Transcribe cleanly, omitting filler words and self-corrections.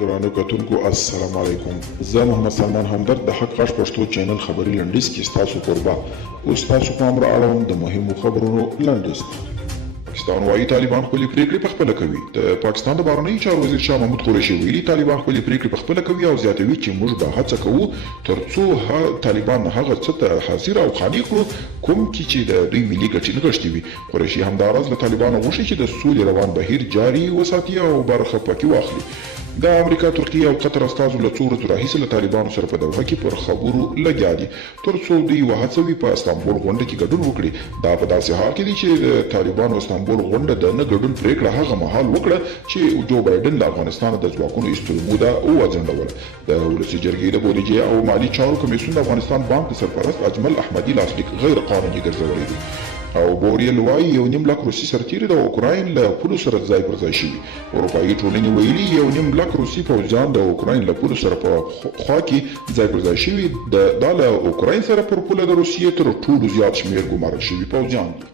درانه کتونکو السلام علیکم. زه محمد سلمان همدرد د حق غږ پښتو چینل خبري لنډیز کې ستاسو کوربه اوس تاسو پام را اړوم د مهمو خبرونو لنډیز. پاکستان وايي طالبان خپلې پریکړې پخپله کوي. د پاکستان د بهرنیو چارو وزیر شاه محمود قریشي ویلي طالبان خپلې پریکړې پخپله کوي او زیاتوي چې موږ به هڅه کوو ترڅو طالبان هغه څه ته حاضر او قانع کړو کوم چې د دوی ملي ګټې نغښتې وي. قریشي همداراز له طالبانو غوښتي چې د سولې روان بهیر جاري وساتي او برخه پکې واخلي. د امریکا، ترکیه او قطر استازو له څو ورځو راهیسې له طالبانو سره په دوحه کې پر خبرو لګیا دي ترڅو دوی وهڅوي په استانبول غونډه کې ګډون وکړي. دا په داسې حال کې دي چې د طالبانو استانبول غونډه د نه ګډون پریکړه هغه مهال وکړه چې جو بایډن له افغانستان د ځواکونو ایستلو موده وځنډوله. د ولسي جرګې د بودیجې او مالي چارو کمیسیون د افغانستان بانک د سرپرست اجمل احمدي لاسلیک غیر قانوني ګرځولی دی او بوریل وایي 1.5 لک روسي سرتیري د اوکراین له پولو سره ځای پر ځای شوي. اروپایي ټولنې ویلي 1.5 لک روسي پوځیان د اوکراین له پولو سره په خوا کې ځای پر ځای شوي. دا له اوکراین سره پر پوله د روسیې تر ټولو زیات شمېر ګمارل شوي پوځیان دي.